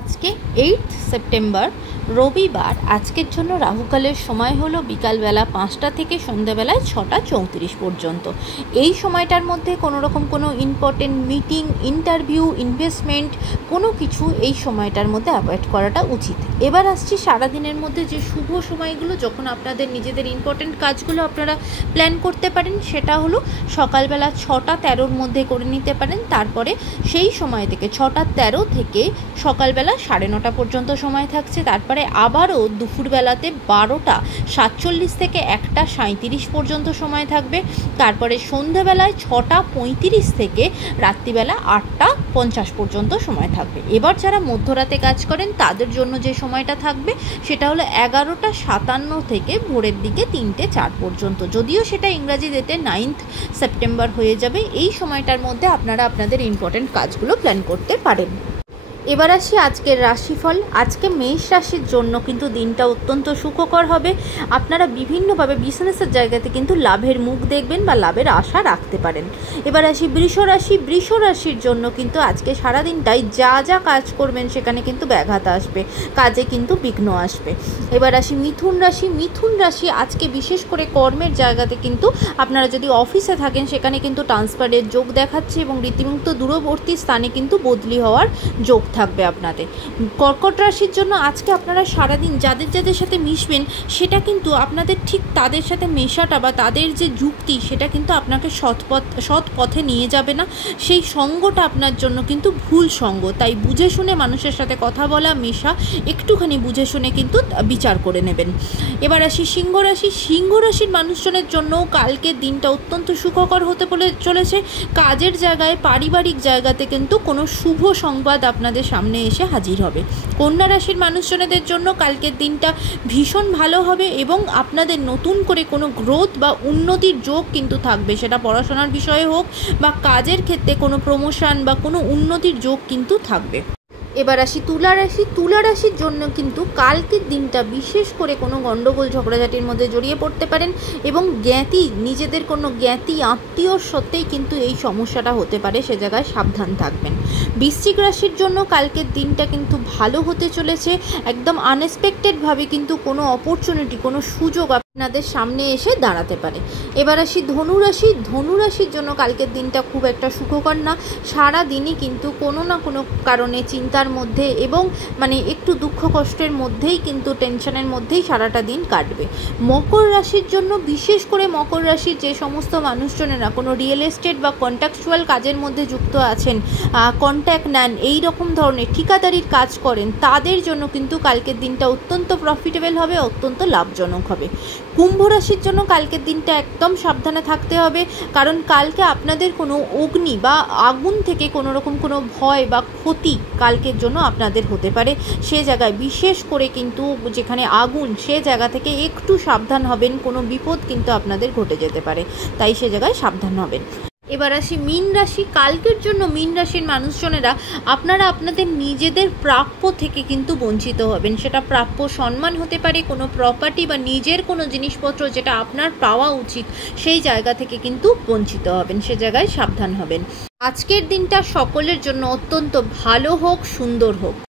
আজকে 8 সেপ্টেম্বর রবিবার। আজকের জন্য রাহুকালের সময় হলো বিকালবেলা 5টা থেকে সন্ধ্যাবেলায় 6:34 পর্যন্ত। এই সময়টার মধ্যে কোনো রকম কোনো ইম্পর্টেন্ট মিটিং, ইন্টারভিউ, ইনভেস্টমেন্ট কোনো কিছু এই সময়টার মধ্যে অ্যাভয়েড করাটা উচিত। এবার আসছি সারাদিনের মধ্যে যে শুভ সময়গুলো যখন আপনাদের নিজেদের ইম্পর্টেন্ট কাজগুলো আপনারা প্ল্যান করতে পারেন, সেটা হলো সকালবেলা 6:13 মধ্যে করে নিতে পারেন। তারপরে সেই সময় থেকে 6:13 থেকে সকালবেলা 9:30 পর্যন্ত সময় থাকছে। তারপরে আবারও দুপুরবেলাতে 12:47 থেকে 1:37 পর্যন্ত সময় থাকবে। তারপরে সন্ধ্যাবেলায় 6:35 থেকে রাত্রিবেলা 8:50 পর্যন্ত সময় থাকবে। এবার যারা মধ্যরাতে কাজ করেন তাদের জন্য যে সময়টা থাকবে সেটা হলো 11:57 থেকে ভোরের দিকে 3:04 পর্যন্ত। যদিও সেটা ইংরাজি ডেটে 9 সেপ্টেম্বর হয়ে যাবে। এই সময়টার মধ্যে আপনারা আপনাদের ইম্পর্টেন্ট কাজগুলো প্ল্যান করতে পারেন। এবার আসি আজকের রাশিফল। আজকে মেষ রাশির জন্য কিন্তু দিনটা অত্যন্ত সুখকর হবে। আপনারা বিভিন্নভাবে বিজনেসের জায়গাতে কিন্তু লাভের মুখ দেখবেন বা লাভের আশা রাখতে পারেন। এবার আসি বৃষ রাশি। বৃষ রাশির জন্য কিন্তু আজকে সারাদিনটাই যা যা কাজ করবেন সেখানে কিন্তু ব্যাঘাত আসবে, কাজে কিন্তু বিঘ্ন আসবে। এবার আসি মিথুন রাশি। মিথুন রাশি আজকে বিশেষ করে কর্মের জায়গাতে কিন্তু আপনারা যদি অফিসে থাকেন সেখানে কিন্তু ট্রান্সফারের যোগ দেখাচ্ছে এবং রীতিমতো দূরবর্তী স্থানে কিন্তু বদলি হওয়ার যোগ থাকবে আপনাদের। কর্কট রাশির জন্য আজকে আপনারা সারাদিন যাদের যাদের সাথে মিশবেন সেটা কিন্তু আপনাদের ঠিক তাদের সাথে মেশাটা বা তাদের যে যুক্তি সেটা কিন্তু আপনাকে সৎ পথে নিয়ে যাবে না। সেই সঙ্গটা আপনার জন্য কিন্তু ভুল সঙ্গ। তাই বুঝে শুনে মানুষের সাথে কথা বলা, মেশা একটুখানি বুঝে শুনে কিন্তু বিচার করে নেবেন। এবার আসি সিংহ রাশি। সিংহ রাশির মানুষজনের জন্য কালকের দিনটা অত্যন্ত সুখকর হতে চলেছে। কাজের জায়গায়, পারিবারিক জায়গাতে কিন্তু কোনো শুভ সংবাদ আপনাদের সামনে এসে হাজির হবে। কন্যা রাশির মানুষজনদের জন্য কালকের দিনটা ভীষণ ভালো হবে এবং আপনাদের নতুন করে কোনো গ্রোথ বা উন্নতির যোগ কিন্তু থাকবে। সেটা পড়াশোনার বিষয়ে হোক বা কাজের ক্ষেত্রে কোনো প্রমোশন বা কোনো উন্নতির যোগ কিন্তু থাকবে। এবার আসি তুলা রাশি। তুলা রাশির জন্য কিন্তু কালকের দিনটা বিশেষ করে কোনো গণ্ডগোল ঝগড়াঝাটির মধ্যে জড়িয়ে পড়তে পারেন এবং নিজেদের কোনো জ্ঞাতি আত্মীয়র সত্ত্বেই কিন্তু এই সমস্যাটা হতে পারে, সে জায়গায় সাবধান থাকবেন। বৃশ্চিক রাশির জন্য কালকের দিনটা কিন্তু ভালো হতে চলেছে। একদম আনএক্সপেক্টেডভাবে কিন্তু কোনো অপরচুনিটি, কোনো সুযোগ আপনাদের সামনে এসে দাঁড়াতে পারে। এবার আসি ধনু রাশি। ধনু রাশির জন্য কালকের দিনটা খুব একটা সুখকর না। সারা দিনই কিন্তু কোনো না কোনো কারণে চিন্তার মধ্যে এবং একটু দুঃখ কষ্টের মধ্যেই কিন্তু টেনশনের মধ্যেই সারাটা দিন কাটবে। মকর রাশির জন্য বিশেষ করে মকর রাশির যে সমস্ত মানুষজনেরা কোনো রিয়েল এস্টেট বা কন্ট্রাকচুয়াল কাজের মধ্যে যুক্ত আছেন, কন্ট্যাক্ট নেন, এই রকম ধরনের ঠিকাদারির কাজ করেন, তাদের জন্য কিন্তু কালকের দিনটা অত্যন্ত প্রফিটেবল হবে, অত্যন্ত লাভজনক হবে। কুম্ভ রাশির জন্য কালকের দিনটা একদম সাবধানে থাকতে হবে, কারণ কালকে আপনাদের কোনো অগ্নি বা আগুন থেকে কোনো রকম কোনো ভয় বা ক্ষতি কালকের জন্য আপনাদের হতে পারে। সে জায়গায় বিশেষ করে কিন্তু যেখানে আগুন, সে জায়গা থেকে একটু সাবধান হবেন, কোনো বিপদ কিন্তু আপনাদের ঘটে যেতে পারে, তাই সে জায়গায় সাবধান হবেন। এবার আসি মীন রাশি। কালকের জন্য মীন রাশির মানুষজনেরা আপনারা আপনাদের নিজেদের প্রাপ্য থেকে কিন্তু বঞ্চিত হবেন। সেটা প্রাপ্য সম্মান হতে পারে, কোনো প্রপার্টি বা নিজের কোনো জিনিসপত্র যেটা আপনার পাওয়া উচিত সেই জায়গা থেকে কিন্তু বঞ্চিত হবেন, সে জায়গায় সাবধান হবেন। আজকের দিনটা সকলের জন্য অত্যন্ত ভালো হোক, সুন্দর হোক।